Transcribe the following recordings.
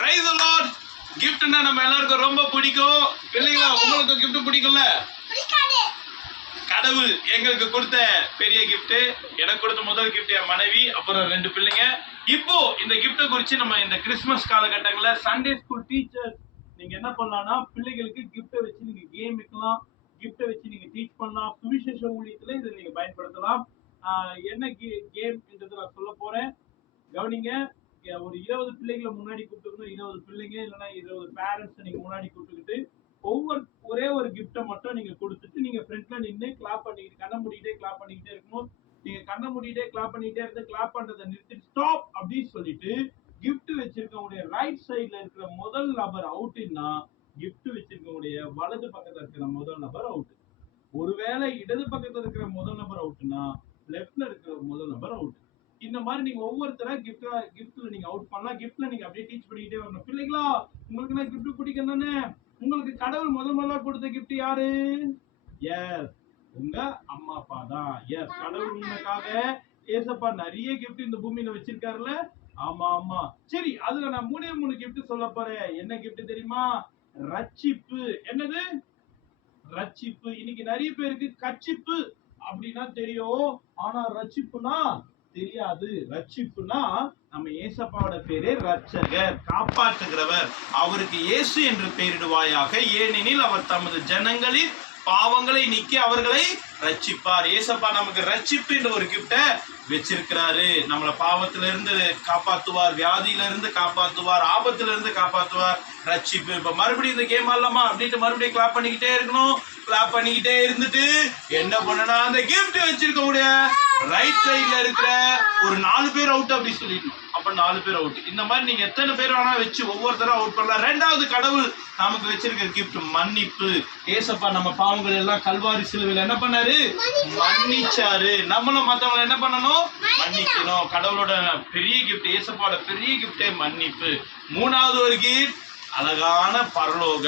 Price Lord கிஃப்ட்னா நம்ம எல்லாருக்கும் ரொம்ப பிடிக்கும். இல்லைங்களா உங்களுக்கு கிஃப்ட் பிடிக்கும்ல? கடவுள் எங்களுக்கு கொடுத்த பெரிய கிஃப்ட் எனக்கு கொடுத்த முதல் கிஃப்ட் என் மனைவி அப்புறம் ரெண்டு பிள்ளைங்க. இப்போ இந்த கிஃப்ட குறித்து நம்ம இந்த கிறிஸ்மஸ் காலகட்டங்களில் சண்டே ஸ்கூல் டீச்சர் நீங்க என்ன பண்ணலாம்னா பிள்ளைகளுக்கு gift வச்சு நீங்க கேம் வைக்கலாம். gift வச்சு நீங்க டீச் பண்ணலாம். சுவிசேஷ ஊழியத்துல இதை நீங்க பயன்படுத்தலாம். ஆஹ் என்ன கேம்ன்றது நான் சொல்ல போறேன். கவனிங்க ஒரு இருபது பிள்ளைகளை முன்னாடி கூப்பிட்டுக்கணும் இருபது பிள்ளைங்க இல்லைன்னா இருபது பேரண்ட்ஸ் நீங்க முன்னாடி கூப்பிட்டுக்கிட்டு ஒவ்வொரு ஒரே ஒரு கிஃப்ட்டை மட்டும் நீங்க கொடுத்துட்டு நீங்க ஃப்ரெண்ட்ல நின்று கிளாப் பண்ணிக்கிட்டு கண்ணை மூடிக்கிட்டே கிளாப் பண்ணிக்கிட்டே இருக்கணும். நீங்க கண்ணை மூடிக்கிட்டே கிளாப் பண்ணிக்கிட்டே இருந்து கிளாப் பண்றதை நிறுத்திட்டு ஸ்டாப் அப்படின்னு சொல்லிட்டு கிஃப்ட் வச்சிருக்கவங்களுடைய ரைட் சைடுல இருக்கிற முதல் நபர் அவுட்டுன்னா கிஃப்ட் வச்சிருக்கவங்களுடைய வலது பக்கத்துல இருக்கிற முதல் நபர் அவுட் ஒருவேளை இடது பக்கத்துல இருக்கிற முதல் நபர் அவுட்னா லெஃப்ட்ல இருக்கிற முதல் நபர் அவுட் இந்த மாதிரி நீங்க ஒவ்வொருத்தரா கிஃப்ட் கிஃப்ட்ல நீங்க அவுட் பண்ணலாம். கிஃப்ட்ல நீங்க அப்படியே டீச் பண்ணிக்கிட்டே வரணும். பிள்ளைங்களா உங்களுக்கு நான் கிஃப்ட் பிடிக்கும் தானே? உங்களுக்கு கடவுள் முதல் முதல்ல கொடுத்த கிஃப்ட் யாரு? எஸ் உங்க அம்மா அப்பா தான். எஸ் கடவுள் உங்களுக்காக ஏசப்பா நிறைய கிஃப்ட் இந்த பூமியில வச்சிருக்காருல்ல? ஆமா ஆமா. சரி அதுல நான் மூணே மூணு கிஃப்ட் சொல்ல போறேன். என்ன கிஃப்ட் தெரியுமா? ரட்சிப்பு. என்னது? ரட்சிப்பு. இன்னைக்கு நிறைய பேருக்கு கச்சிப்பு அப்படின்னா தெரியும். ஆனா ரட்சிப்புனா தெரியாது. ரட்சிப்புனா நம்ம ஏசப்பாவோட பேரே ரட்சகர் காப்பாற்றுகிறவர். அவருக்கு இயேசு என்று பெயரிடுவாயாக. ஏனெனில் அவர் தமது ஜனங்களின் பாவங்களை நீக்கி அவர்களை ரட்சிப்பார் ஏசப்பா நமக்கு ரட்சிப்பு என்ற ஒரு கிஃப்ட வச்சிருக்கிறாரு. நம்மளை பாவத்துல இருந்து காப்பாத்துவார் வியாதியில இருந்து காப்பாத்துவார் ஆபத்துல இருந்து காப்பாத்துவார். ரட்சிப்பு இப்ப மறுபடியும் இந்த கேம் ஆடலாமா அப்படின்ட்டு மறுபடியும் கிளாப் பண்ணிக்கிட்டே இருக்கணும். கிளாப் பண்ணிக்கிட்டே இருந்துட்டு என்ன பண்ணனா அந்த கிஃப்ட் வச்சிருக்கக்கூடிய ரைட் சைடுல இருக்கிற ஒரு நாலு பேர் அவுட் அப்படி சொல்லிடணும் அப்ப நாலு பேர் அவுட் இந்த மாதிரி நீங்க எத்தனை பேர் வேணா வச்சு ஒவ்வொருத்தரும் அவுட் பண்ணலாம். ரெண்டாவது கடவுள் நமக்கு வச்சிருக்க கிஃப்ட் மன்னிப்பு. ஏசப்பா நம்ம பாவங்கள் எல்லாம் கல்வாரி சிலுவையில் என்ன பண்ணாரு? மன்னிச்சாரு. நம்மளும் மற்றவங்களை என்ன பண்ணணும்? மன்னிக்கணும். கடவுளோட பெரிய கிஃப்ட் ஏசப்பாவோட பெரிய கிஃப்டே மன்னிப்பு. மூணாவது ஒரு கிஃப்ட் அழகான பரலோக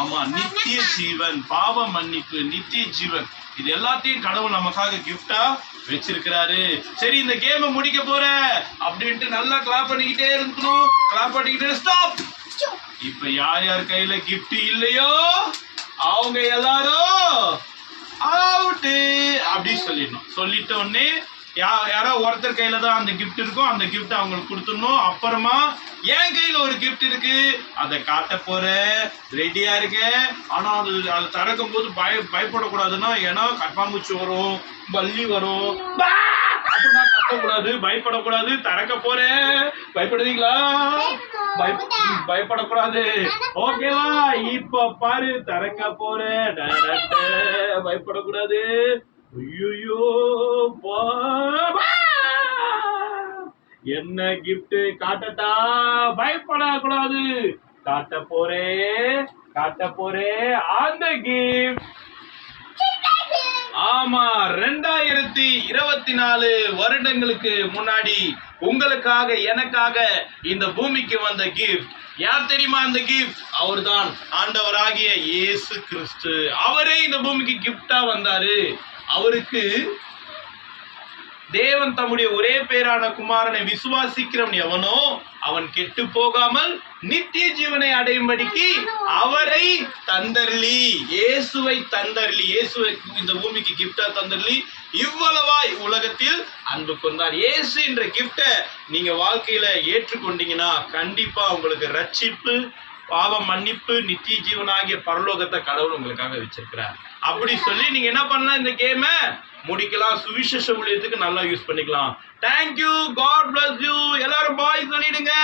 ஆமா நித்திய ஜீவன் பாவ மன்னிப்பு நித்திய ஜீவன். இது எல்லாத்தையும் கடவுள் நமக்காக கிஃப்டா வச்சிருக்கிறாரு. சரி இந்த கேமை முடிக்க போற? அப்படின்ட்டு நல்லா கிளாப் பண்ணிக்கிட்டே இருக்கணும். கிளாப் பண்ணிக்கிட்டே ஸ்டாப் இப்ப யார் யார் கையில கிஃப்ட் இல்லையோ அவங்க எல்லாரும் அவுட்டு அப்படி சொல்லிடணும். சொல்லிட்ட உடனே யா யாரோ ஒருத்தர் கையில தான் அந்த கிஃப்ட் இருக்கும் அந்த கிஃப்ட் அவங்களுக்கு கொடுத்துடணும். அப்புறமா என் கையில ஒரு கிஃப்ட் இருக்கு. அதை காட்ட போற ரெடியா இருக்கேன் ஆனா அது அது திறக்கும் போது பய பயப்படக்கூடாதுன்னா ஏன்னா கட்பாம்பூச்சி வரும் பள்ளி வரும். பா! கத்தக்கூடாது பயப்படக்கூடாது. திறக்க போறேன் பயப்படுவீங்களா? பயப்ப- பயப்படக்கூடாது. ஓகேவா இப்ப பாரு திறக்க போறேன் பயப்படக்கூடாது. ஐயோ என்ன கிஃப்ட் காட்டட்டா? பயப்படக்கூடாது. காட்ட போறே காட்ட போறே அந்த கிஃப்ட் ஆமா ரெண்டாயிரத்தி இருபத்தி நாலு வருடங்களுக்கு முன்னாடி உங்களுக்காக எனக்காக இந்த பூமிக்கு வந்த கிஃப்ட் யார் தெரியுமா அந்த கிஃப்ட் அவர்தான் ஆண்டவராகிய இயேசு கிறிஸ்து. அவரே இந்த பூமிக்கு கிஃப்டா வந்தாரு. அவருக்கு தேவன் தம்முடைய ஒரே பேரான குமாரனை விசுவாசிக்கிறவன் எவனோ அவன் கெட்டு போகாமல் நித்திய ஜீவனை அடையும்படிக்கு அவரை தந்தர்லி இயேசுவை தந்தர்லி இயேசுவை இந்த பூமிக்கு கிஃப்டா தந்தர்லி இவ்வளவாய் உலகத்தில் அன்பு கொண்டார். இயேசு என்ற கிஃப்டை நீங்க வாழ்க்கையில ஏற்றுக்கொண்டீங்கன்னா கண்டிப்பா உங்களுக்கு ரட்சிப்பு பாவ மன்னிப்பு நித்திய ஜீவனாகிய பரலோகத்தை கடவுள் உங்களுக்காக வச்சிருக்கிறார். அப்படி சொல்லி நீங்க என்ன பண்ணலாம் இந்த கேமை முடிக்கலாம். சுவிசேஷ ஊழியத்துக்கு நல்லா யூஸ் பண்ணிக்கலாம். தேங்க்யூ காட் பிளஸ் யூ எல்லாரும் பாய் சொல்லிடுங்க